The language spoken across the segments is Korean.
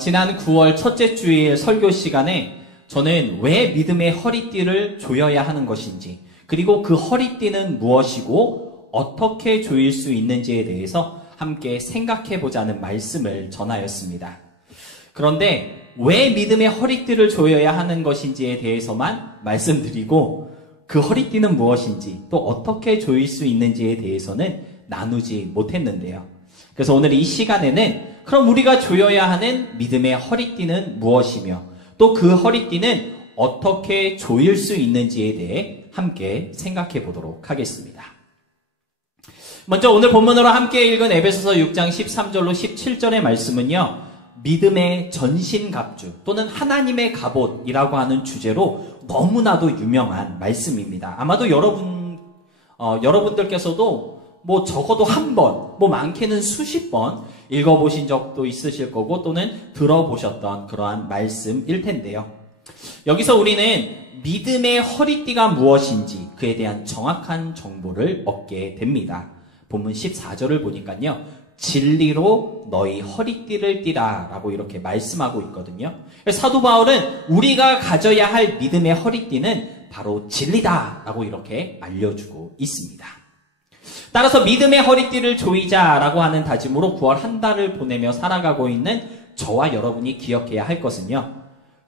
지난 9월 첫째 주일 설교 시간에 저는 왜 믿음의 허리띠를 조여야 하는 것인지, 그리고 그 허리띠는 무엇이고 어떻게 조일 수 있는지에 대해서 함께 생각해 보자는 말씀을 전하였습니다. 그런데 왜 믿음의 허리띠를 조여야 하는 것인지에 대해서만 말씀드리고, 그 허리띠는 무엇인지 또 어떻게 조일 수 있는지에 대해서는 나누지 못했는데요. 그래서 오늘 이 시간에는 그럼 우리가 조여야 하는 믿음의 허리띠는 무엇이며 또 그 허리띠는 어떻게 조일 수 있는지에 대해 함께 생각해 보도록 하겠습니다. 먼저 오늘 본문으로 함께 읽은 에베소서 6장 13절로 17절의 말씀은요, 믿음의 전신갑주 또는 하나님의 갑옷이라고 하는 주제로 너무나도 유명한 말씀입니다. 아마도 여러분들께서도 적어도 한 번, 많게는 수십 번 읽어보신 적도 있으실 거고 또는 들어보셨던 그러한 말씀일 텐데요. 여기서 우리는 믿음의 허리띠가 무엇인지 그에 대한 정확한 정보를 얻게 됩니다. 본문 14절을 보니까요, 진리로 너희 허리띠를 띠라 라고 이렇게 말씀하고 있거든요. 사도 바울은 우리가 가져야 할 믿음의 허리띠는 바로 진리다 라고 이렇게 알려주고 있습니다. 따라서 믿음의 허리띠를 조이자라고 하는 다짐으로 9월 한 달을 보내며 살아가고 있는 저와 여러분이 기억해야 할 것은요,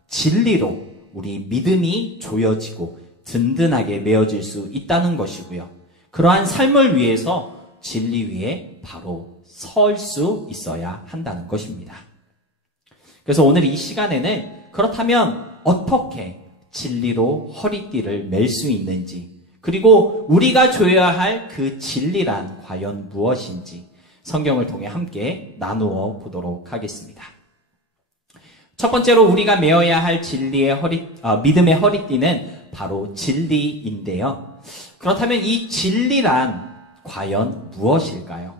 진리로 우리 믿음이 조여지고 든든하게 메어질 수 있다는 것이고요. 그러한 삶을 위해서 진리 위에 바로 설 수 있어야 한다는 것입니다. 그래서 오늘 이 시간에는 그렇다면 어떻게 진리로 허리띠를 멜 수 있는지, 그리고 우리가 조여야 할 그 진리란 과연 무엇인지 성경을 통해 함께 나누어 보도록 하겠습니다. 첫 번째로 우리가 메어야 할 믿음의 허리띠는 바로 진리인데요. 그렇다면 이 진리란 과연 무엇일까요?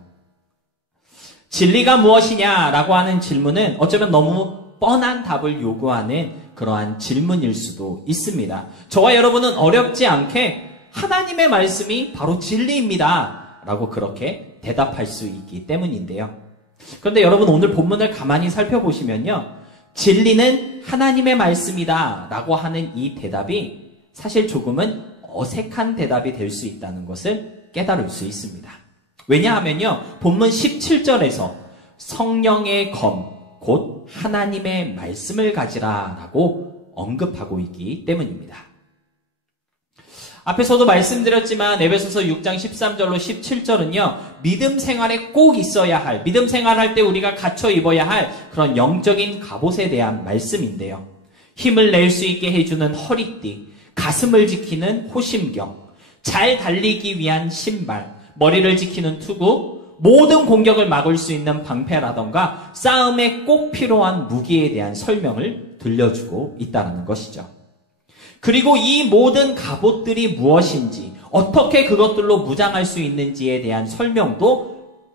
진리가 무엇이냐라고 하는 질문은 어쩌면 너무 뻔한 답을 요구하는 그러한 질문일 수도 있습니다. 저와 여러분은 어렵지 않게 하나님의 말씀이 바로 진리입니다 라고 그렇게 대답할 수 있기 때문인데요. 그런데 여러분, 오늘 본문을 가만히 살펴보시면요, 진리는 하나님의 말씀이다 라고 하는 이 대답이 사실 조금은 어색한 대답이 될 수 있다는 것을 깨달을 수 있습니다. 왜냐하면요, 본문 17절에서 성령의 검, 곧 하나님의 말씀을 가지라 라고 언급하고 있기 때문입니다. 앞에서도 말씀드렸지만 에베소서 6장 13절로 17절은요, 믿음 생활에 꼭 있어야 할, 믿음 생활할 때 우리가 갖춰 입어야 할 그런 영적인 갑옷에 대한 말씀인데요. 힘을 낼 수 있게 해주는 허리띠, 가슴을 지키는 호심경, 잘 달리기 위한 신발, 머리를 지키는 투구, 모든 공격을 막을 수 있는 방패라던가 싸움에 꼭 필요한 무기에 대한 설명을 들려주고 있다는 것이죠. 그리고 이 모든 갑옷들이 무엇인지, 어떻게 그것들로 무장할 수 있는지에 대한 설명도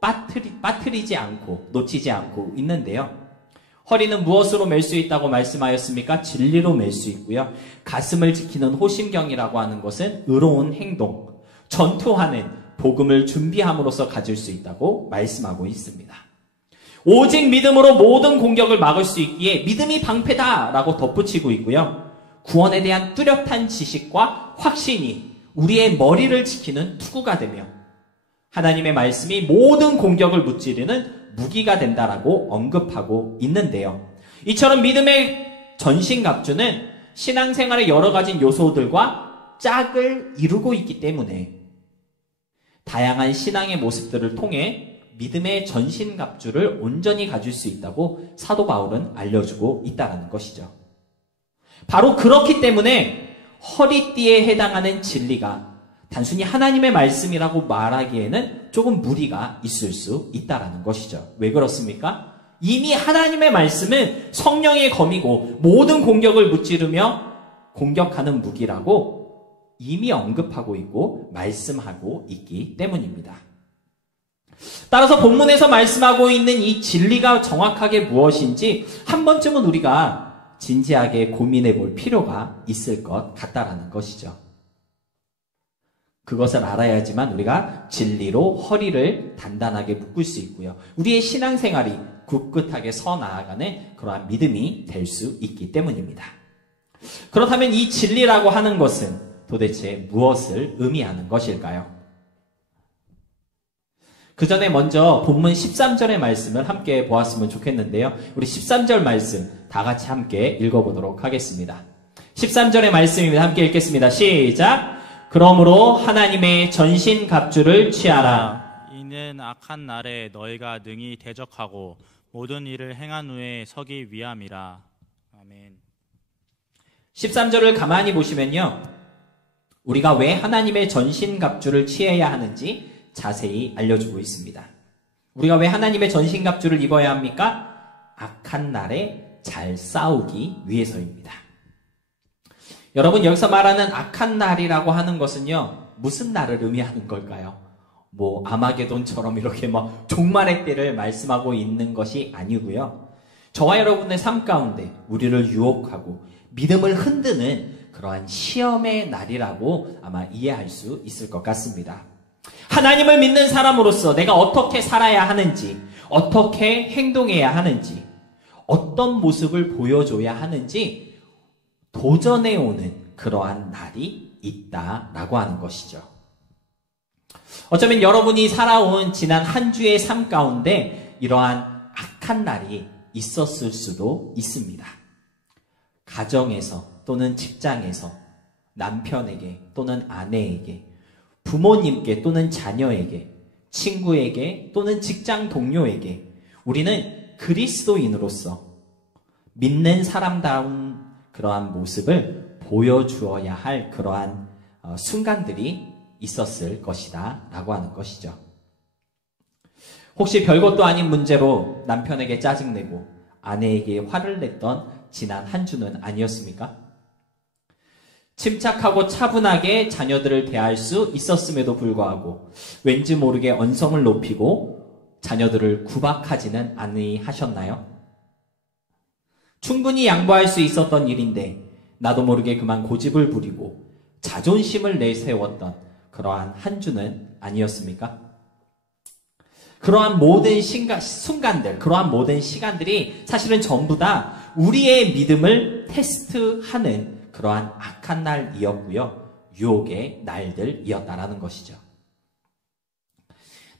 빠뜨리지 않고 놓치지 않고 있는데요. 허리는 무엇으로 멜 수 있다고 말씀하였습니까? 진리로 멜 수 있고요. 가슴을 지키는 호심경이라고 하는 것은 의로운 행동, 전투하는 복음을 준비함으로써 가질 수 있다고 말씀하고 있습니다. 오직 믿음으로 모든 공격을 막을 수 있기에 믿음이 방패다라고 덧붙이고 있고요. 구원에 대한 뚜렷한 지식과 확신이 우리의 머리를 지키는 투구가 되며 하나님의 말씀이 모든 공격을 무찌르는 무기가 된다라고 언급하고 있는데요. 이처럼 믿음의 전신갑주는 신앙생활의 여러 가지 요소들과 짝을 이루고 있기 때문에 다양한 신앙의 모습들을 통해 믿음의 전신갑주를 온전히 가질 수 있다고 사도 바울은 알려주고 있다는 것이죠. 바로 그렇기 때문에 허리띠에 해당하는 진리가 단순히 하나님의 말씀이라고 말하기에는 조금 무리가 있을 수 있다는 것이죠. 왜 그렇습니까? 이미 하나님의 말씀은 성령의 검이고 모든 공격을 무찌르며 공격하는 무기라고 이미 언급하고 있고 말씀하고 있기 때문입니다. 따라서 본문에서 말씀하고 있는 이 진리가 정확하게 무엇인지 한 번쯤은 우리가 진지하게 고민해 볼 필요가 있을 것 같다라는 것이죠. 그것을 알아야지만 우리가 진리로 허리를 단단하게 묶을 수 있고요. 우리의 신앙생활이 굳굳하게 서 나아가는 그러한 믿음이 될 수 있기 때문입니다. 그렇다면 이 진리라고 하는 것은 도대체 무엇을 의미하는 것일까요? 그 전에 먼저 본문 13절의 말씀을 함께 보았으면 좋겠는데요. 우리 13절 말씀 다 같이 함께 읽어보도록 하겠습니다. 13절의 말씀입니다. 함께 읽겠습니다. 시작! 그러므로 하나님의 전신갑주를 취하라. 이는 악한 날에 너희가 능히 대적하고 모든 일을 행한 후에 서기 위함이라. 아멘. 13절을 가만히 보시면요. 우리가 왜 하나님의 전신갑주를 취해야 하는지 자세히 알려주고 있습니다. 우리가 왜 하나님의 전신갑주를 입어야 합니까? 악한 날에 잘 싸우기 위해서입니다. 여러분, 여기서 말하는 악한 날이라고 하는 것은요, 무슨 날을 의미하는 걸까요? 아마게돈처럼 이렇게 종말의 때를 말씀하고 있는 것이 아니고요. 저와 여러분의 삶 가운데 우리를 유혹하고 믿음을 흔드는 그러한 시험의 날이라고 아마 이해할 수 있을 것 같습니다. 하나님을 믿는 사람으로서 내가 어떻게 살아야 하는지, 어떻게 행동해야 하는지, 어떤 모습을 보여줘야 하는지 도전해 오는 그러한 날이 있다라고 하는 것이죠. 어쩌면 여러분이 살아온 지난 한 주의 삶 가운데 이러한 악한 날이 있었을 수도 있습니다. 가정에서 또는 직장에서 남편에게 또는 아내에게, 부모님께 또는 자녀에게, 친구에게 또는 직장 동료에게 우리는 그리스도인으로서 믿는 사람다운 그러한 모습을 보여주어야 할 그러한 순간들이 있었을 것이다 라고 하는 것이죠. 혹시 별것도 아닌 문제로 남편에게 짜증내고 아내에게 화를 냈던 지난 한 주는 아니었습니까? 침착하고 차분하게 자녀들을 대할 수 있었음에도 불구하고 왠지 모르게 언성을 높이고 자녀들을 구박하지는 아니하셨나요? 충분히 양보할 수 있었던 일인데 나도 모르게 그만 고집을 부리고 자존심을 내세웠던 그러한 한 주는 아니었습니까? 그러한 모든 순간들, 그러한 모든 시간들이 사실은 전부 다 우리의 믿음을 테스트하는 그러한 악한 날이었고요. 유혹의 날들이었다라는 것이죠.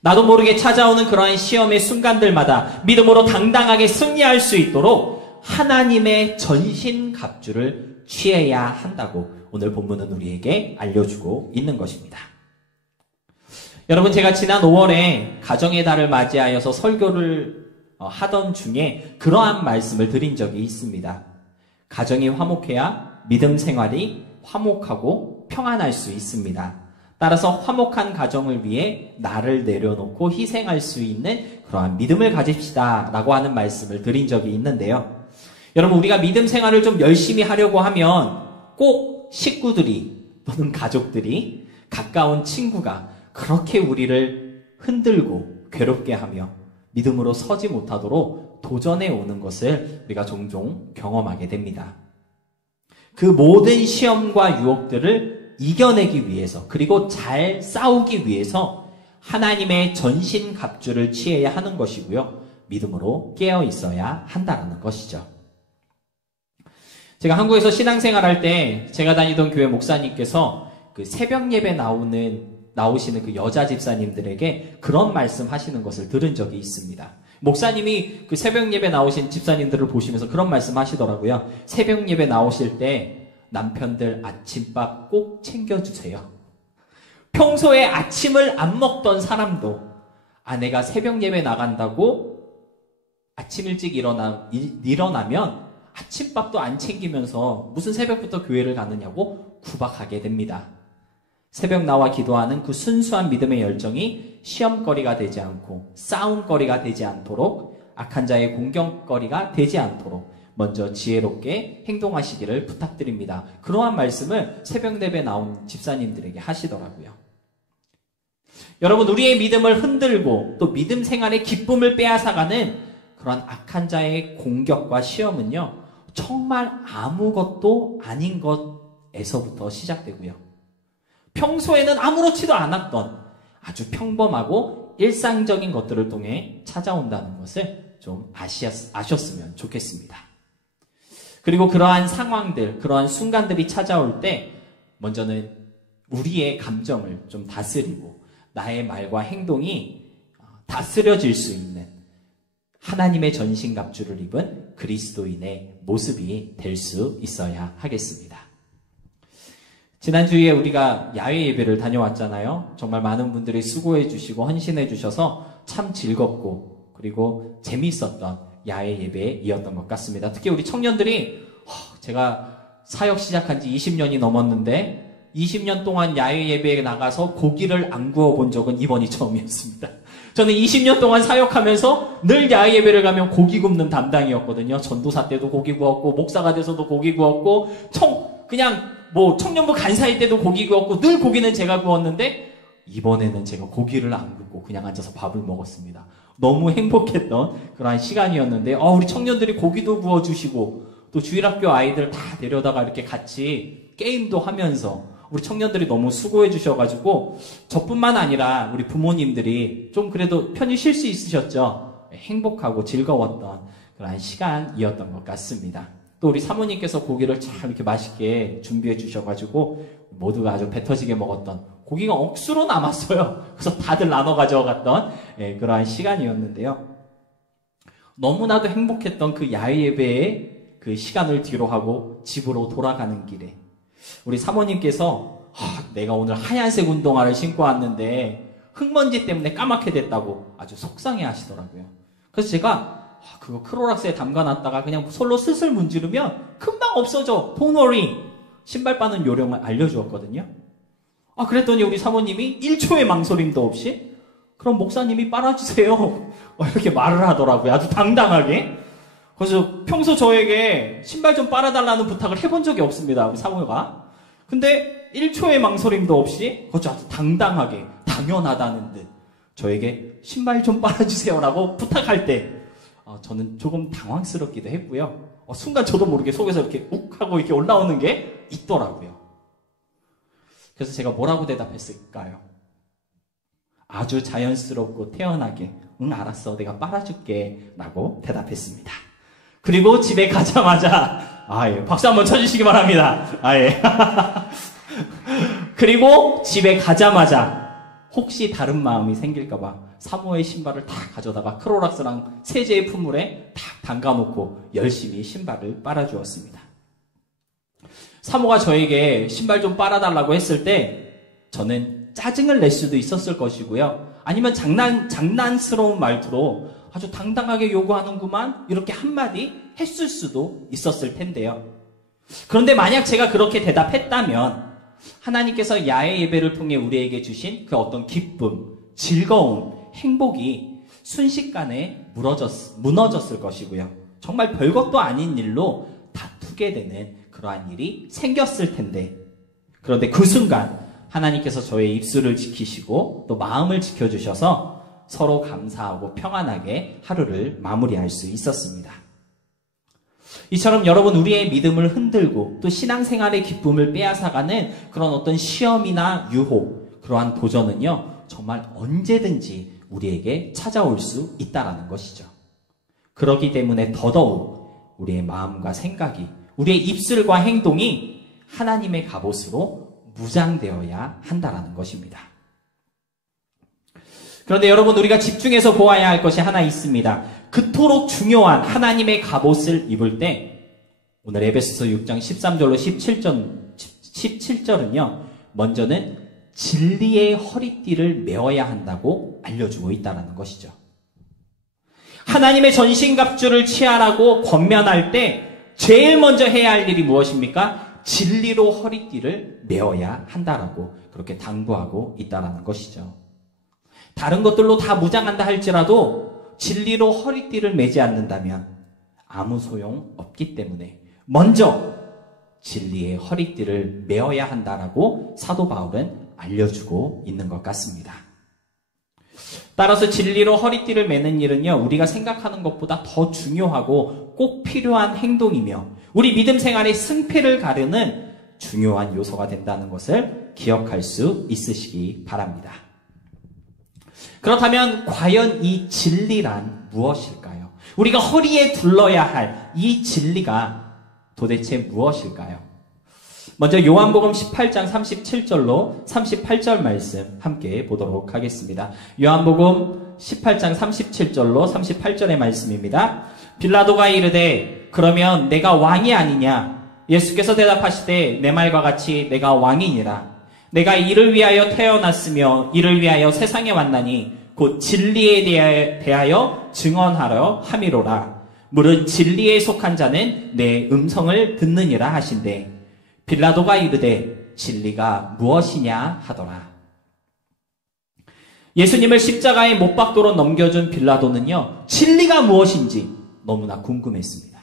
나도 모르게 찾아오는 그러한 시험의 순간들마다 믿음으로 당당하게 승리할 수 있도록 하나님의 전신갑주를 취해야 한다고 오늘 본문은 우리에게 알려주고 있는 것입니다. 여러분, 제가 지난 5월에 가정의 달을 맞이하여서 설교를 하던 중에 그러한 말씀을 드린 적이 있습니다. 가정이 화목해야 믿음 생활이 화목하고 평안할 수 있습니다. 따라서 화목한 가정을 위해 나를 내려놓고 희생할 수 있는 그러한 믿음을 가집시다 라고 하는 말씀을 드린 적이 있는데요. 여러분, 우리가 믿음 생활을 좀 열심히 하려고 하면 꼭 식구들이 또는 가족들이, 가까운 친구가 그렇게 우리를 흔들고 괴롭게 하며 믿음으로 서지 못하도록 도전해 오는 것을 우리가 종종 경험하게 됩니다. 그 모든 시험과 유혹들을 이겨내기 위해서, 그리고 잘 싸우기 위해서 하나님의 전신갑주를 취해야 하는 것이고요. 믿음으로 깨어 있어야 한다는 것이죠. 제가 한국에서 신앙생활할 때 제가 다니던 교회 목사님께서 그 새벽 예배 나오시는 그 여자 집사님들에게 그런 말씀 하시는 것을 들은 적이 있습니다. 목사님이 그 새벽 예배 나오신 집사님들을 보시면서 그런 말씀 하시더라고요. 새벽 예배 나오실 때 남편들 아침밥 꼭 챙겨주세요. 평소에 아침을 안 먹던 사람도 아내가 새벽 예배 나간다고 아침 일찍 일어나면 아침밥도 안 챙기면서 무슨 새벽부터 교회를 가느냐고 구박하게 됩니다. 새벽 나와 기도하는 그 순수한 믿음의 열정이 시험거리가 되지 않고 싸움거리가 되지 않도록, 악한 자의 공격거리가 되지 않도록 먼저 지혜롭게 행동하시기를 부탁드립니다. 그러한 말씀을 새벽 예배 나온 집사님들에게 하시더라고요. 여러분, 우리의 믿음을 흔들고 또 믿음 생활의 기쁨을 빼앗아가는 그런 악한 자의 공격과 시험은요, 정말 아무것도 아닌 것에서부터 시작되고요. 평소에는 아무렇지도 않았던 아주 평범하고 일상적인 것들을 통해 찾아온다는 것을 좀 아셨으면 좋겠습니다. 그리고 그러한 상황들, 그러한 순간들이 찾아올 때 먼저는 우리의 감정을 좀 다스리고 나의 말과 행동이 다스려질 수 있는 하나님의 전신갑주를 입은 그리스도인의 모습이 될 수 있어야 하겠습니다. 지난주에 우리가 야외 예배를 다녀왔잖아요. 정말 많은 분들이 수고해 주시고 헌신해 주셔서 참 즐겁고 그리고 재미있었던 야외 예배이었던 것 같습니다. 특히 우리 청년들이 제가 사역 시작한 지 20년이 넘었는데 20년 동안 야외 예배에 나가서 고기를 안 구워본 적은 이번이 처음이었습니다. 저는 20년 동안 사역하면서 늘 야외 예배를 가면 고기 굽는 담당이었거든요. 전도사 때도 고기 구웠고 목사가 돼서도 고기 구웠고 청년부 간사일 때도 고기 구웠고 늘 고기는 제가 구웠는데 이번에는 제가 고기를 안 굽고 그냥 앉아서 밥을 먹었습니다. 너무 행복했던 그러한 시간이었는데 우리 청년들이 고기도 구워주시고 또 주일학교 아이들 다 데려다가 이렇게 같이 게임도 하면서 우리 청년들이 너무 수고해 주셔가지고 저뿐만 아니라 우리 부모님들이 좀 그래도 편히 쉴 수 있으셨죠. 행복하고 즐거웠던 그런 시간이었던 것 같습니다. 또 우리 사모님께서 고기를 참 이렇게 맛있게 준비해 주셔가지고 모두가 아주 배 터지게 먹었던 고기가 억수로 남았어요. 그래서 다들 나눠 가져갔던 그러한 시간이었는데요. 너무나도 행복했던 그 야외 예배의 그 시간을 뒤로 하고 집으로 돌아가는 길에 우리 사모님께서 내가 오늘 하얀색 운동화를 신고 왔는데 흙먼지 때문에 까맣게 됐다고 아주 속상해 하시더라고요. 그래서 제가 그거 크로락스에 담가놨다가 그냥 솔로 슬슬 문지르면 금방 없어져. Don't worry. 신발 빠는 요령을 알려주었거든요. 그랬더니 우리 사모님이 1초의 망설임도 없이 그럼 목사님이 빨아주세요. 이렇게 말을 하더라고요. 아주 당당하게. 그래서 평소 저에게 신발 좀 빨아달라는 부탁을 해본 적이 없습니다. 우리 사모가. 근데 1초의 망설임도 없이 아주 당당하게 당연하다는 듯 저에게 신발 좀 빨아주세요라고 부탁할 때 저는 조금 당황스럽기도 했고요. 순간 저도 모르게 속에서 이렇게 욱 하고 이렇게 올라오는 게 있더라고요. 그래서 제가 뭐라고 대답했을까요? 아주 자연스럽고 태연하게 응 알았어 내가 빨아줄게 라고 대답했습니다. 그리고 집에 가자마자 박수 한번 쳐주시기 바랍니다. 그리고 집에 가자마자 혹시 다른 마음이 생길까봐 사모의 신발을 다 가져다가 크로락스랑 세제의 품물에 다 담가놓고 열심히 신발을 빨아주었습니다. 사모가 저에게 신발 좀 빨아달라고 했을 때 저는 짜증을 낼 수도 있었을 것이고요. 아니면 장난스러운 말투로 아주 당당하게 요구하는구만 이렇게 한마디 했을 수도 있었을 텐데요. 그런데 만약 제가 그렇게 대답했다면 하나님께서 야외 예배를 통해 우리에게 주신 그 어떤 기쁨, 즐거움, 행복이 순식간에 무너졌을 것이고요. 정말 별것도 아닌 일로 다투게 되는 그러한 일이 생겼을 텐데 그런데 그 순간 하나님께서 저의 입술을 지키시고 또 마음을 지켜주셔서 서로 감사하고 평안하게 하루를 마무리할 수 있었습니다. 이처럼 여러분 우리의 믿음을 흔들고 또 신앙생활의 기쁨을 빼앗아가는 그런 어떤 시험이나 유혹 그러한 도전은요 정말 언제든지 우리에게 찾아올 수 있다라는 것이죠. 그렇기 때문에 더더욱 우리의 마음과 생각이 우리의 입술과 행동이 하나님의 갑옷으로 무장되어야 한다라는 것입니다. 그런데 여러분 우리가 집중해서 보아야 할 것이 하나 있습니다. 그토록 중요한 하나님의 갑옷을 입을 때 오늘 에베소서 6장 13절로 17절은요. 먼저는 진리의 허리띠를 메어야 한다고 알려주고 있다는 것이죠. 하나님의 전신갑주를 취하라고 권면할 때 제일 먼저 해야 할 일이 무엇입니까? 진리로 허리띠를 메어야 한다라고 그렇게 당부하고 있다는 것이죠. 다른 것들로 다 무장한다 할지라도 진리로 허리띠를 매지 않는다면 아무 소용 없기 때문에 먼저 진리의 허리띠를 메어야 한다라고 사도 바울은 알려주고 있는 것 같습니다. 따라서 진리로 허리띠를 매는 일은요, 우리가 생각하는 것보다 더 중요하고 꼭 필요한 행동이며 우리 믿음 생활의 승패를 가르는 중요한 요소가 된다는 것을 기억할 수 있으시기 바랍니다. 그렇다면 과연 이 진리란 무엇일까요? 우리가 허리에 둘러야 할 이 진리가 도대체 무엇일까요? 먼저 요한복음 18장 37절로 38절 말씀 함께 보도록 하겠습니다. 요한복음 18장 37절로 38절의 말씀입니다. 빌라도가 이르되 그러면 내가 왕이 아니냐? 예수께서 대답하시되 내 말과 같이 내가 왕이니라. 내가 이를 위하여 태어났으며 이를 위하여 세상에 왔나니 곧 진리에 대하여 증언하려 함이로라. 무릇 진리에 속한 자는 내 음성을 듣느니라 하신대. 빌라도가 이르되 진리가 무엇이냐 하더라. 예수님을 십자가에 못 박도록 넘겨준 빌라도는요, 진리가 무엇인지 너무나 궁금했습니다.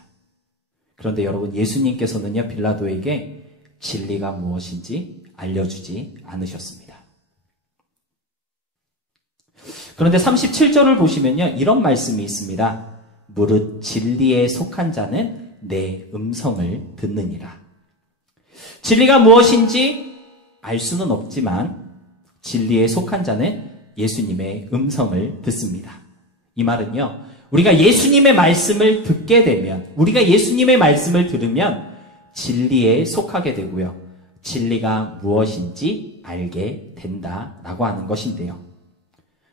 그런데 여러분, 예수님께서는요, 빌라도에게 진리가 무엇인지 알려주지 않으셨습니다. 그런데 37절을 보시면요, 이런 말씀이 있습니다. 무릇 진리에 속한 자는 내 음성을 듣느니라. 진리가 무엇인지 알 수는 없지만 진리에 속한 자는 예수님의 음성을 듣습니다. 이 말은요, 우리가 예수님의 말씀을 듣게 되면, 우리가 예수님의 말씀을 들으면 진리에 속하게 되고요, 진리가 무엇인지 알게 된다라고 하는 것인데요.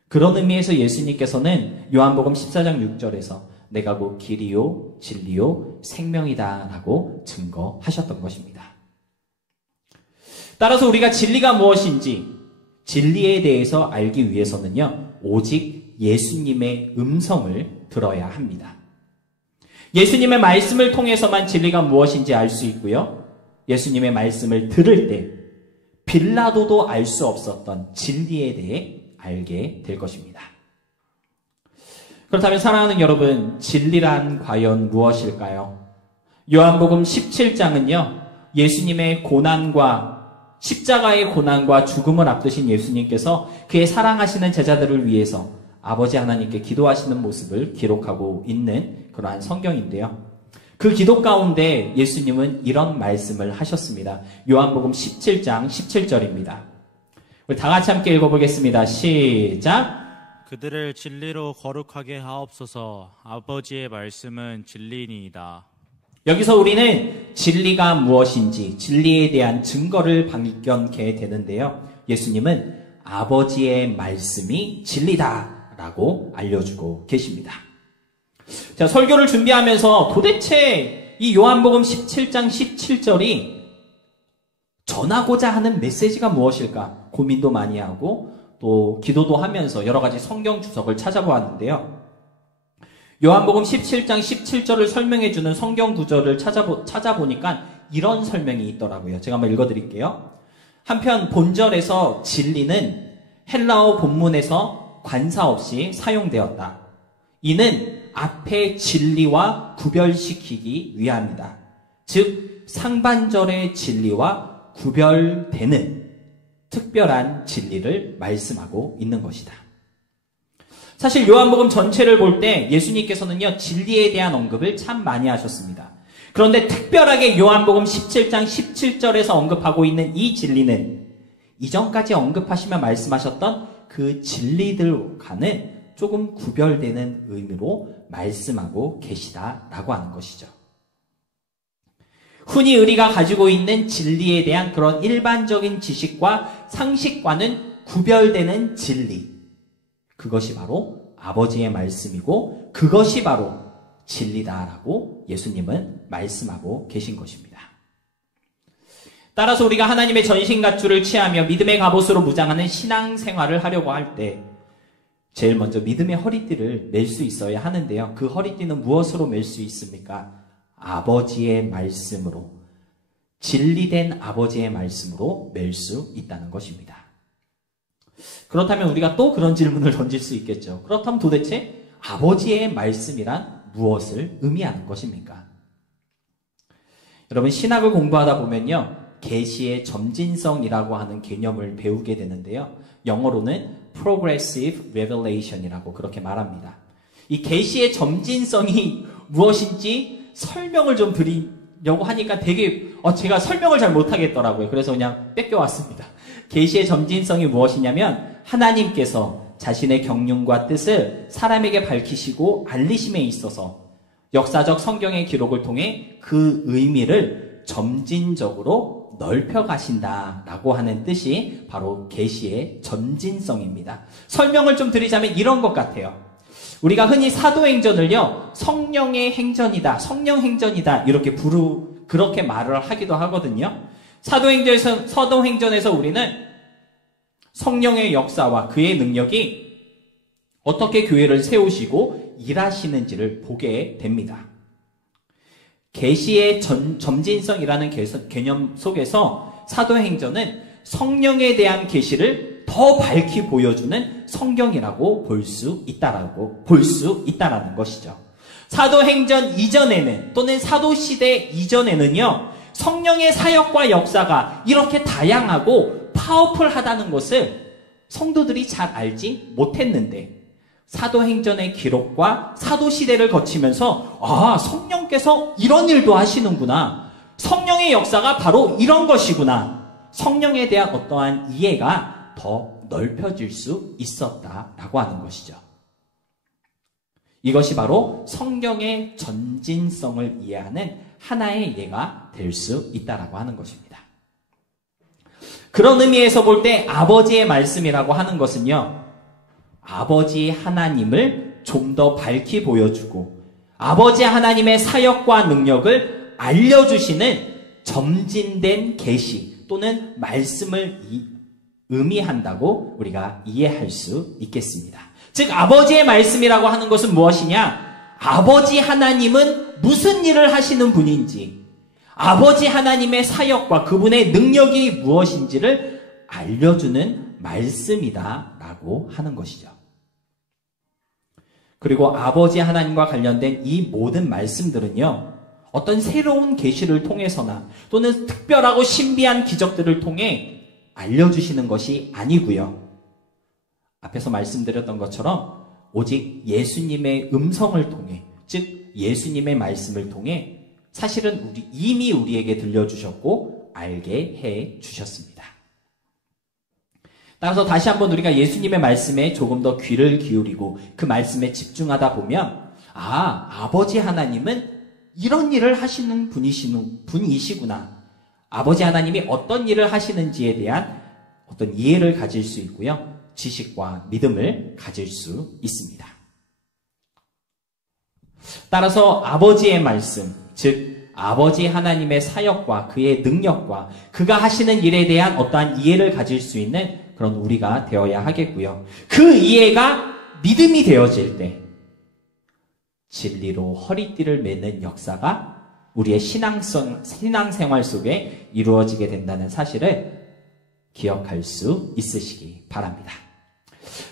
그런 의미에서 예수님께서는 요한복음 14장 6절에서 내가 곧 길이요 진리요 생명이다 라고 증거하셨던 것입니다. 따라서 우리가 진리가 무엇인지, 진리에 대해서 알기 위해서는요, 오직 예수님의 음성을 들어야 합니다. 예수님의 말씀을 통해서만 진리가 무엇인지 알 수 있고요, 예수님의 말씀을 들을 때 빌라도도 알 수 없었던 진리에 대해 알게 될 것입니다. 그렇다면 사랑하는 여러분, 진리란 과연 무엇일까요? 요한복음 17장은요, 예수님의 고난과 십자가의 고난과 죽음을 앞두신 예수님께서 그의 사랑하시는 제자들을 위해서 아버지 하나님께 기도하시는 모습을 기록하고 있는 그러한 성경인데요. 그 기도 가운데 예수님은 이런 말씀을 하셨습니다. 요한복음 17장 17절입니다. 우리 다 같이 함께 읽어보겠습니다. 시작! 그들을 진리로 거룩하게 하옵소서. 아버지의 말씀은 진리니이다. 여기서 우리는 진리가 무엇인지, 진리에 대한 증거를 발견하게 되는데요. 예수님은 아버지의 말씀이 진리다라고 알려주고 계십니다. 자, 설교를 준비하면서 도대체 이 요한복음 17장 17절이 전하고자 하는 메시지가 무엇일까 고민도 많이 하고 또 기도도 하면서 여러 가지 성경 주석을 찾아보았는데요. 요한복음 17장 17절을 설명해주는 성경 구절을 찾아보니까 이런 설명이 있더라고요. 제가 한번 읽어드릴게요. 한편 본절에서 진리는 헬라어 본문에서 관사 없이 사용되었다. 이는 앞의 진리와 구별시키기 위함이다. 즉 상반절의 진리와 구별되는 특별한 진리를 말씀하고 있는 것이다. 사실 요한복음 전체를 볼 때 예수님께서는요, 진리에 대한 언급을 참 많이 하셨습니다. 그런데 특별하게 요한복음 17장 17절에서 언급하고 있는 이 진리는 이전까지 언급하시며 말씀하셨던 그 진리들과는 조금 구별되는 의미로 말씀하고 계시다라고 하는 것이죠. 흔히 우리가 가지고 있는 진리에 대한 그런 일반적인 지식과 상식과는 구별되는 진리, 그것이 바로 아버지의 말씀이고 그것이 바로 진리다라고 예수님은 말씀하고 계신 것입니다. 따라서 우리가 하나님의 전신갑주를 취하며 믿음의 갑옷으로 무장하는 신앙생활을 하려고 할 때 제일 먼저 믿음의 허리띠를 멜 수 있어야 하는데요. 그 허리띠는 무엇으로 멜 수 있습니까? 아버지의 말씀으로, 진리된 아버지의 말씀으로 멜 수 있다는 것입니다. 그렇다면 우리가 또 그런 질문을 던질 수 있겠죠. 그렇다면 도대체 아버지의 말씀이란 무엇을 의미하는 것입니까? 여러분, 신학을 공부하다 보면요, 계시의 점진성이라고 하는 개념을 배우게 되는데요. 영어로는 Progressive Revelation이라고 그렇게 말합니다. 이 계시의 점진성이 무엇인지 설명을 좀 드리려고 하니까 되게 제가 설명을 잘 못하겠더라고요. 그래서 그냥 뺏겨왔습니다. 계시의 점진성이 무엇이냐면 하나님께서 자신의 경륜과 뜻을 사람에게 밝히시고 알리심에 있어서 역사적 성경의 기록을 통해 그 의미를 점진적으로 넓혀 가신다라고 하는 뜻이 바로 계시의 점진성입니다. 설명을 좀 드리자면 이런 것 같아요. 우리가 흔히 사도행전을요, 성령의 행전이다, 성령 행전이다 이렇게 그렇게 말을 하기도 하거든요. 사도행전에서 우리는 성령의 역사와 그의 능력이 어떻게 교회를 세우시고 일하시는지를 보게 됩니다. 계시의 점진성이라는 개념 속에서 사도행전은 성령에 대한 계시를 더 밝히 보여주는 성경이라고 볼 수 있다라는 것이죠. 사도행전 이전에는 또는 사도시대 이전에는요, 성령의 사역과 역사가 이렇게 다양하고 파워풀하다는 것을 성도들이 잘 알지 못했는데 사도행전의 기록과 사도시대를 거치면서 성령께서 이런 일도 하시는구나. 성령의 역사가 바로 이런 것이구나. 성령에 대한 어떠한 이해가 더 넓혀질 수 있었다라고 하는 것이죠. 이것이 바로 성경의 전진성을 이해하는 하나의 예가 될 수 있다라고 하는 것입니다. 그런 의미에서 볼 때 아버지의 말씀이라고 하는 것은요, 아버지 하나님을 좀 더 밝히 보여주고 아버지 하나님의 사역과 능력을 알려주시는 점진된 계시 또는 말씀을 의미한다고 우리가 이해할 수 있겠습니다. 즉 아버지의 말씀이라고 하는 것은 무엇이냐? 아버지 하나님은 무슨 일을 하시는 분인지, 아버지 하나님의 사역과 그분의 능력이 무엇인지를 알려주는 말씀이다라고 하는 것이죠. 그리고 아버지 하나님과 관련된 이 모든 말씀들은요, 어떤 새로운 계시를 통해서나 또는 특별하고 신비한 기적들을 통해 알려주시는 것이 아니고요. 앞에서 말씀드렸던 것처럼 오직 예수님의 음성을 통해, 즉 예수님의 말씀을 통해 사실은 이미 우리에게 들려주셨고 알게 해 주셨습니다. 따라서 다시 한번 우리가 예수님의 말씀에 조금 더 귀를 기울이고 그 말씀에 집중하다 보면 아버지 하나님은 이런 일을 하시는 분이시구나. 아버지 하나님이 어떤 일을 하시는지에 대한 어떤 이해를 가질 수 있고요. 지식과 믿음을 가질 수 있습니다. 따라서 아버지의 말씀, 즉 아버지 하나님의 사역과 그의 능력과 그가 하시는 일에 대한 어떠한 이해를 가질 수 있는 그런 우리가 되어야 하겠고요. 그 이해가 믿음이 되어질 때 진리로 허리띠를 매는 역사가 우리의 신앙생활 속에 이루어지게 된다는 사실을 기억할 수 있으시기 바랍니다.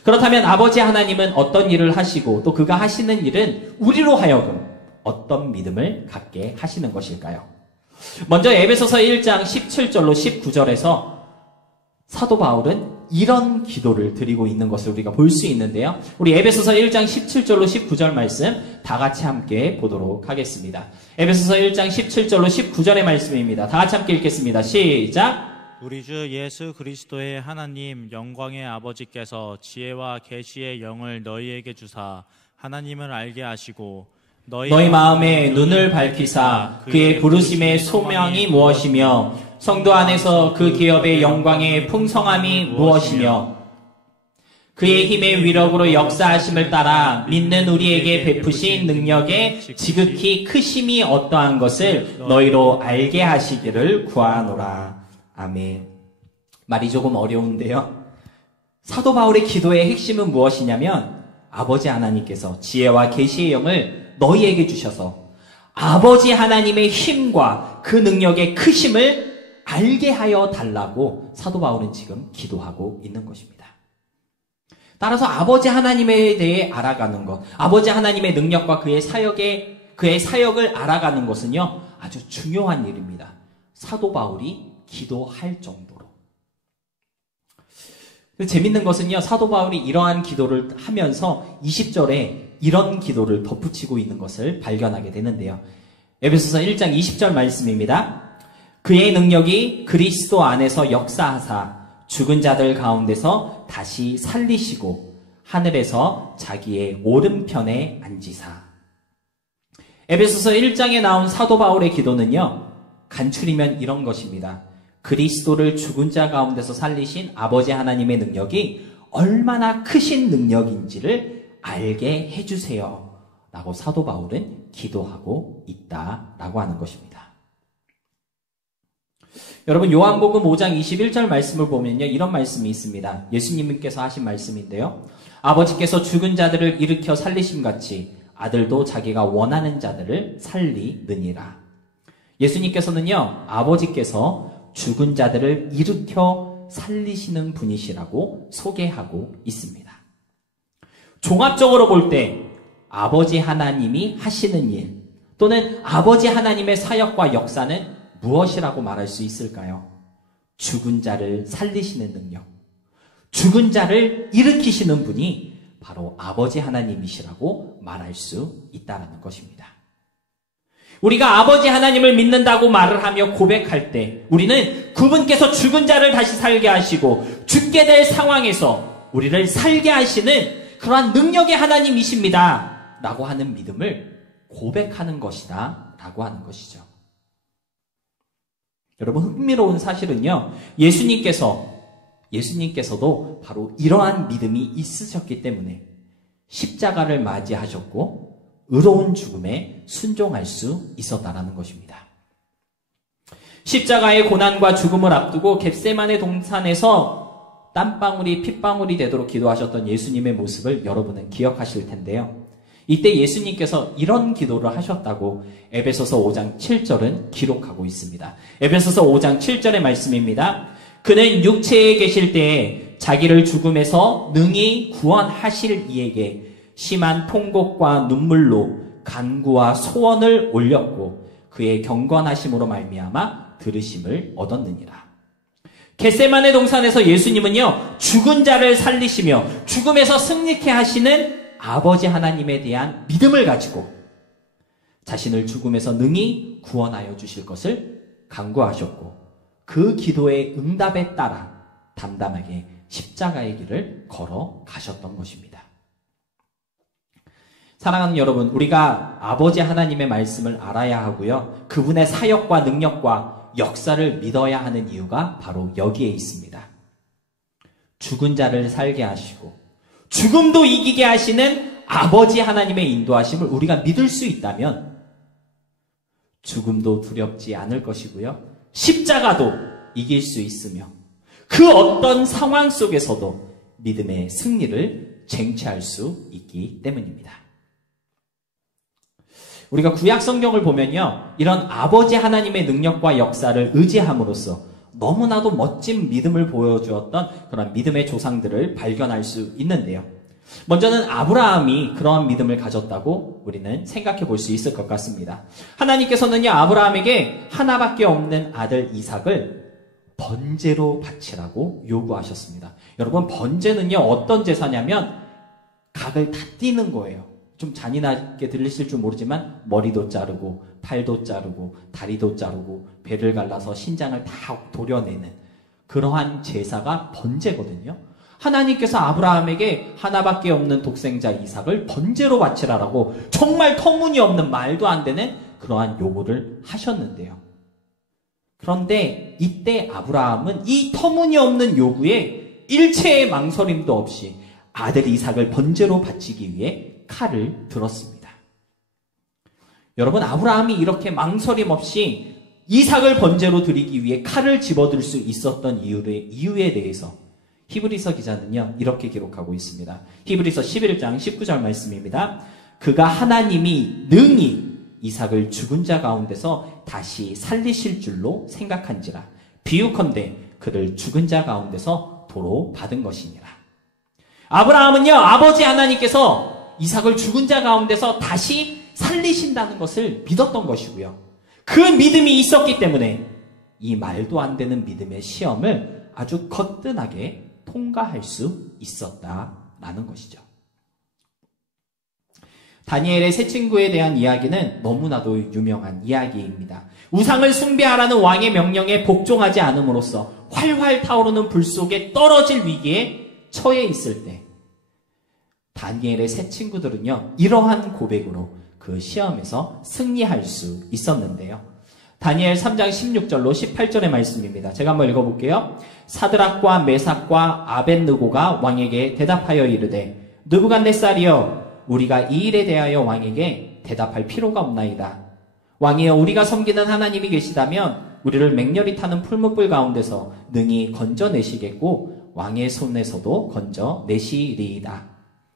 그렇다면 아버지 하나님은 어떤 일을 하시고 또 그가 하시는 일은 우리로 하여금 어떤 믿음을 갖게 하시는 것일까요? 먼저 에베소서 1장 17절로 19절에서 사도 바울은 이런 기도를 드리고 있는 것을 우리가 볼 수 있는데요. 우리 에베소서 1장 17절로 19절 말씀 다 같이 함께 보도록 하겠습니다. 에베소서 1장 17절로 19절의 말씀입니다. 다 같이 함께 읽겠습니다. 시작! 우리 주 예수 그리스도의 하나님 영광의 아버지께서 지혜와 계시의 영을 너희에게 주사 하나님을 알게 하시고 너희 마음에 눈을 밝히사 그의 부르심의 소명이 무엇이며 성도 안에서 그 기업의 영광의 풍성함이 무엇이며 그의 힘의 위력으로 역사하심을 따라 믿는 우리에게 베푸신 능력의 지극히 크심이 어떠한 것을 너희로 알게 하시기를 구하노라. 아멘. 말이 조금 어려운데요. 사도 바울의 기도의 핵심은 무엇이냐면 아버지 하나님께서 지혜와 계시의 영을 너희에게 주셔서 아버지 하나님의 힘과 그 능력의 크심을 알게 하여 달라고 사도 바울은 지금 기도하고 있는 것입니다. 따라서 아버지 하나님에 대해 알아가는 것, 아버지 하나님의 능력과 그의 사역을 알아가는 것은요, 아주 중요한 일입니다. 사도 바울이 기도할 정도로. 재밌는 것은요, 사도 바울이 이러한 기도를 하면서 20절에 이런 기도를 덧붙이고 있는 것을 발견하게 되는데요. 에베소서 1장 20절 말씀입니다. 그의 능력이 그리스도 안에서 역사하사 죽은 자들 가운데서 다시 살리시고 하늘에서 자기의 오른편에 앉으사. 에베소서 1장에 나온 사도 바울의 기도는요, 간추리면 이런 것입니다. 그리스도를 죽은 자 가운데서 살리신 아버지 하나님의 능력이 얼마나 크신 능력인지를 알게 해주세요 라고 사도 바울은 기도하고 있다라고 하는 것입니다. 여러분, 요한복음 5장 21절 말씀을 보면요, 이런 말씀이 있습니다. 예수님께서 하신 말씀인데요, 아버지께서 죽은 자들을 일으켜 살리심같이 아들도 자기가 원하는 자들을 살리느니라. 예수님께서는요, 아버지께서 죽은 자들을 일으켜 살리시는 분이시라고 소개하고 있습니다. 종합적으로 볼 때 아버지 하나님이 하시는 일, 또는 아버지 하나님의 사역과 역사는 무엇이라고 말할 수 있을까요? 죽은 자를 살리시는 능력, 죽은 자를 일으키시는 분이 바로 아버지 하나님이시라고 말할 수 있다는 것입니다. 우리가 아버지 하나님을 믿는다고 말을 하며 고백할 때 우리는 그분께서 죽은 자를 다시 살게 하시고 죽게 될 상황에서 우리를 살게 하시는 그러한 능력의 하나님이십니다 라고 하는 믿음을 고백하는 것이다 라고 하는 것이죠. 여러분, 흥미로운 사실은요, 예수님께서도 바로 이러한 믿음이 있으셨기 때문에 십자가를 맞이하셨고 의로운 죽음에 순종할 수 있었다라는 것입니다. 십자가의 고난과 죽음을 앞두고 겟세마네 동산에서 땀방울이 핏방울이 되도록 기도하셨던 예수님의 모습을 여러분은 기억하실 텐데요. 이때 예수님께서 이런 기도를 하셨다고 에베소서 5장 7절은 기록하고 있습니다. 에베소서 5장 7절의 말씀입니다. 그는 육체에 계실 때에 자기를 죽음에서 능히 구원하실 이에게 심한 통곡과 눈물로 간구와 소원을 올렸고 그의 경건하심으로 말미암아 들으심을 얻었느니라. 겟세마네 동산에서 예수님은요, 죽은 자를 살리시며 죽음에서 승리케 하시는 아버지 하나님에 대한 믿음을 가지고 자신을 죽음에서 능히 구원하여 주실 것을 간구하셨고 그 기도의 응답에 따라 담담하게 십자가의 길을 걸어 가셨던 것입니다. 사랑하는 여러분, 우리가 아버지 하나님의 말씀을 알아야 하고요, 그분의 사역과 능력과 역사를 믿어야 하는 이유가 바로 여기에 있습니다. 죽은 자를 살게 하시고 죽음도 이기게 하시는 아버지 하나님의 인도하심을 우리가 믿을 수 있다면 죽음도 두렵지 않을 것이고요, 십자가도 이길 수 있으며 그 어떤 상황 속에서도 믿음의 승리를 쟁취할 수 있기 때문입니다. 우리가 구약 성경을 보면요, 이런 아버지 하나님의 능력과 역사를 의지함으로써 너무나도 멋진 믿음을 보여주었던 그런 믿음의 조상들을 발견할 수 있는데요. 먼저는 아브라함이 그러한 믿음을 가졌다고 우리는 생각해 볼 수 있을 것 같습니다. 하나님께서는요, 아브라함에게 하나밖에 없는 아들 이삭을 번제로 바치라고 요구하셨습니다. 여러분, 번제는요, 어떤 제사냐면 각을 다 띄는 거예요. 좀 잔인하게 들리실 줄 모르지만 머리도 자르고 팔도 자르고 다리도 자르고 배를 갈라서 신장을 다 도려내는 그러한 제사가 번제거든요. 하나님께서 아브라함에게 하나밖에 없는 독생자 이삭을 번제로 바치라라고 정말 터무니없는 말도 안 되는 그러한 요구를 하셨는데요. 그런데 이때 아브라함은 이 터무니없는 요구에 일체의 망설임도 없이 아들 이삭을 번제로 바치기 위해 칼을 들었습니다. 여러분, 아브라함이 이렇게 망설임 없이 이삭을 번제로 드리기 위해 칼을 집어들 수 있었던 이유에 대해서 히브리서 기자는요, 이렇게 기록하고 있습니다. 히브리서 11장 19절 말씀입니다. 그가 하나님이 능히 이삭을 죽은 자 가운데서 다시 살리실 줄로 생각한지라. 비유컨대 그를 죽은 자 가운데서 도로 받은 것이니라. 아브라함은요, 아버지 하나님께서 이삭을 죽은 자 가운데서 다시 살리신다는 것을 믿었던 것이고요, 그 믿음이 있었기 때문에 이 말도 안 되는 믿음의 시험을 아주 거뜬하게 통과할 수 있었다라는 것이죠. 다니엘의 세 친구에 대한 이야기는 너무나도 유명한 이야기입니다. 우상을 숭배하라는 왕의 명령에 복종하지 않음으로써 활활 타오르는 불 속에 떨어질 위기에 처해 있을 때 다니엘의 세 친구들은요, 이러한 고백으로 그 시험에서 승리할 수 있었는데요. 다니엘 3장 16절로 18절의 말씀입니다. 제가 한번 읽어볼게요. 사드락과 메삭과 아벳느고가 왕에게 대답하여 이르되 느부갓네살이여, 우리가 이 일에 대하여 왕에게 대답할 필요가 없나이다. 왕이여, 우리가 섬기는 하나님이 계시다면 우리를 맹렬히 타는 풀무불 가운데서 능히 건져내시겠고 왕의 손에서도 건져내시리이다.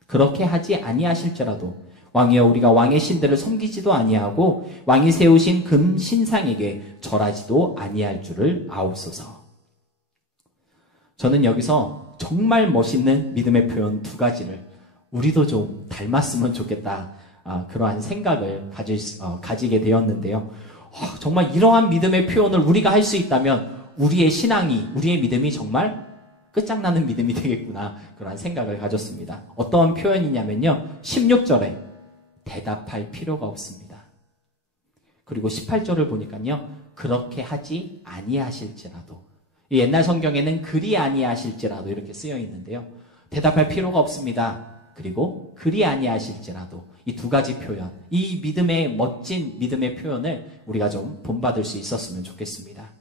그렇게 하지 아니하실지라도 왕이여, 우리가 왕의 신들을 섬기지도 아니하고 왕이 세우신 금 신상에게 절하지도 아니할 줄을 아옵소서. 저는 여기서 정말 멋있는 믿음의 표현 두 가지를 우리도 좀 닮았으면 좋겠다, 그러한 생각을 가지게 되었는데요. 정말 이러한 믿음의 표현을 우리가 할 수 있다면 우리의 신앙이, 우리의 믿음이 정말 끝장나는 믿음이 되겠구나, 그러한 생각을 가졌습니다. 어떠한 표현이냐면요, 16절에 대답할 필요가 없습니다. 그리고 18절을 보니까요, 그렇게 하지 아니하실지라도, 옛날 성경에는 그리 아니하실지라도 이렇게 쓰여 있는데요, 대답할 필요가 없습니다. 그리고 그리 아니하실지라도, 이 두 가지 표현, 이 믿음의 멋진 믿음의 표현을 우리가 좀 본받을 수 있었으면 좋겠습니다.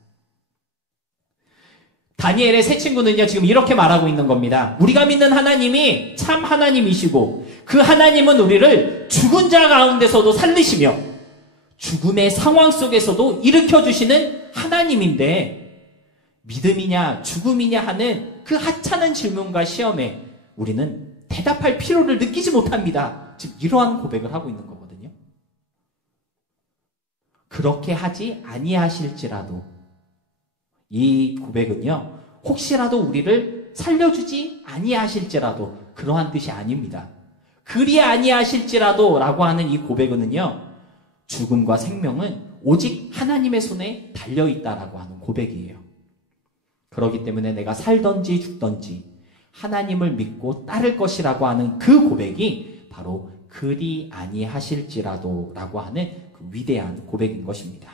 다니엘의 세 친구는요, 지금 이렇게 말하고 있는 겁니다. 우리가 믿는 하나님이 참 하나님이시고 그 하나님은 우리를 죽은 자 가운데서도 살리시며 죽음의 상황 속에서도 일으켜주시는 하나님인데, 믿음이냐 죽음이냐 하는 그 하찮은 질문과 시험에 우리는 대답할 필요를 느끼지 못합니다. 지금 이러한 고백을 하고 있는 거거든요. 그렇게 하지 아니하실지라도, 이 고백은요, 혹시라도 우리를 살려주지 아니하실지라도 그러한 뜻이 아닙니다. 그리 아니하실지라도 라고 하는 이 고백은요, 죽음과 생명은 오직 하나님의 손에 달려있다라고 하는 고백이에요. 그렇기 때문에 내가 살든지 죽든지 하나님을 믿고 따를 것이라고 하는 그 고백이 바로 그리 아니하실지라도 라고 하는 그 위대한 고백인 것입니다.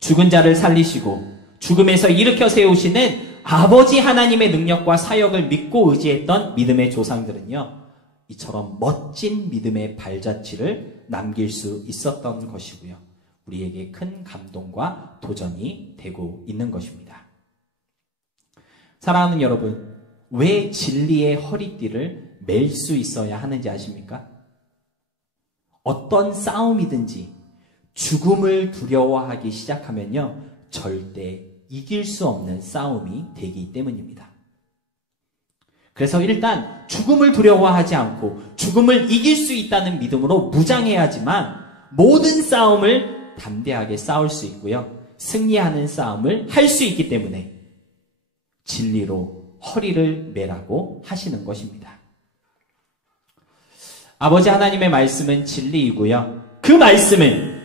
죽은 자를 살리시고 죽음에서 일으켜 세우시는 아버지 하나님의 능력과 사역을 믿고 의지했던 믿음의 조상들은요, 이처럼 멋진 믿음의 발자취를 남길 수 있었던 것이고요, 우리에게 큰 감동과 도전이 되고 있는 것입니다. 사랑하는 여러분, 왜 진리의 허리띠를 맬 수 있어야 하는지 아십니까? 어떤 싸움이든지 죽음을 두려워하기 시작하면요, 절대 이길 수 없는 싸움이 되기 때문입니다. 그래서 일단 죽음을 두려워하지 않고 죽음을 이길 수 있다는 믿음으로 무장해야지만 모든 싸움을 담대하게 싸울 수 있고요, 승리하는 싸움을 할 수 있기 때문에 진리로 허리를 매라고 하시는 것입니다. 아버지 하나님의 말씀은 진리이고요, 그 말씀은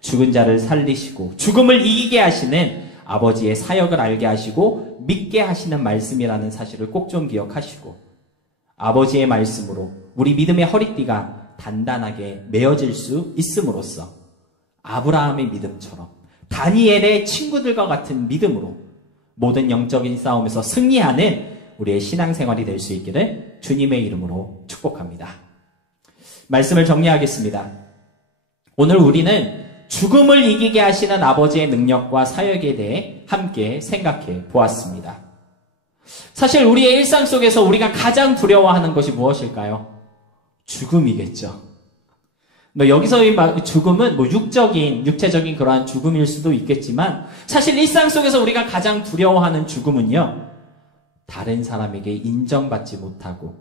죽은 자를 살리시고 죽음을 이기게 하시는 아버지의 사역을 알게 하시고 믿게 하시는 말씀이라는 사실을 꼭 좀 기억하시고, 아버지의 말씀으로 우리 믿음의 허리띠가 단단하게 메어질 수 있음으로써 아브라함의 믿음처럼 다니엘의 친구들과 같은 믿음으로 모든 영적인 싸움에서 승리하는 우리의 신앙생활이 될 수 있기를 주님의 이름으로 축복합니다. 말씀을 정리하겠습니다. 오늘 우리는 죽음을 이기게 하시는 아버지의 능력과 사역에 대해 함께 생각해 보았습니다. 사실 우리의 일상 속에서 우리가 가장 두려워하는 것이 무엇일까요? 죽음이겠죠. 여기서의 죽음은 육체적인 그러한 죽음일 수도 있겠지만, 사실 일상 속에서 우리가 가장 두려워하는 죽음은요, 다른 사람에게 인정받지 못하고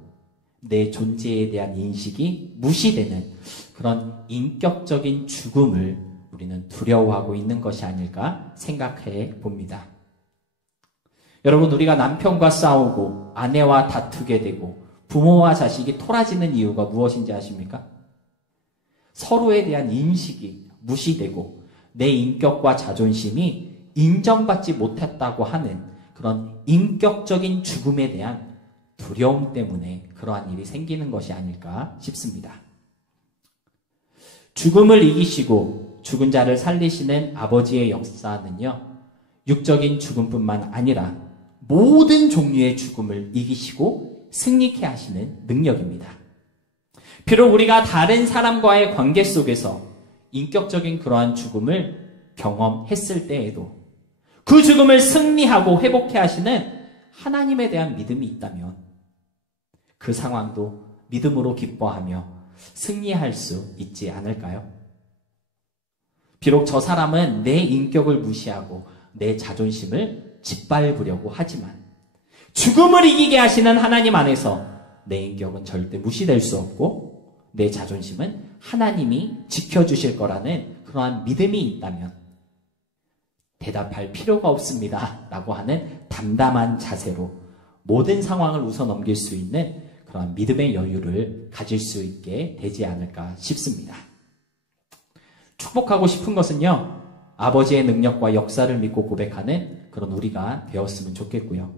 내 존재에 대한 인식이 무시되는 그런 인격적인 죽음을 우리는 두려워하고 있는 것이 아닐까 생각해 봅니다. 여러분, 우리가 남편과 싸우고 아내와 다투게 되고 부모와 자식이 토라지는 이유가 무엇인지 아십니까? 서로에 대한 인식이 무시되고 내 인격과 자존심이 인정받지 못했다고 하는 그런 인격적인 죽음에 대한 두려움 때문에 그러한 일이 생기는 것이 아닐까 싶습니다. 죽음을 이기시고 죽은 자를 살리시는 아버지의 역사는요, 육적인 죽음뿐만 아니라 모든 종류의 죽음을 이기시고 승리케 하시는 능력입니다. 비록 우리가 다른 사람과의 관계 속에서 인격적인 그러한 죽음을 경험했을 때에도 그 죽음을 승리하고 회복케 하시는 하나님에 대한 믿음이 있다면 그 상황도 믿음으로 기뻐하며 승리할 수 있지 않을까요? 비록 저 사람은 내 인격을 무시하고 내 자존심을 짓밟으려고 하지만 죽음을 이기게 하시는 하나님 안에서 내 인격은 절대 무시될 수 없고 내 자존심은 하나님이 지켜주실 거라는 그러한 믿음이 있다면 대답할 필요가 없습니다 라고 하는 담담한 자세로 모든 상황을 웃어넘길 수 있는 그러한 믿음의 여유를 가질 수 있게 되지 않을까 싶습니다. 축복하고 싶은 것은요, 아버지의 능력과 역사를 믿고 고백하는 그런 우리가 되었으면 좋겠고요.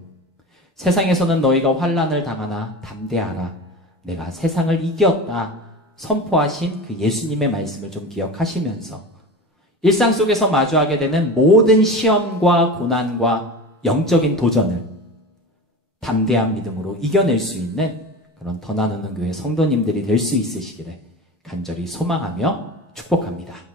세상에서는 너희가 환난을 당하나 담대하라. 내가 세상을 이겼다. 선포하신 그 예수님의 말씀을 좀 기억하시면서 일상 속에서 마주하게 되는 모든 시험과 고난과 영적인 도전을 담대한 믿음으로 이겨낼 수 있는 그런 더 나누는 교회 성도님들이 될 수 있으시기를 간절히 소망하며 축복합니다.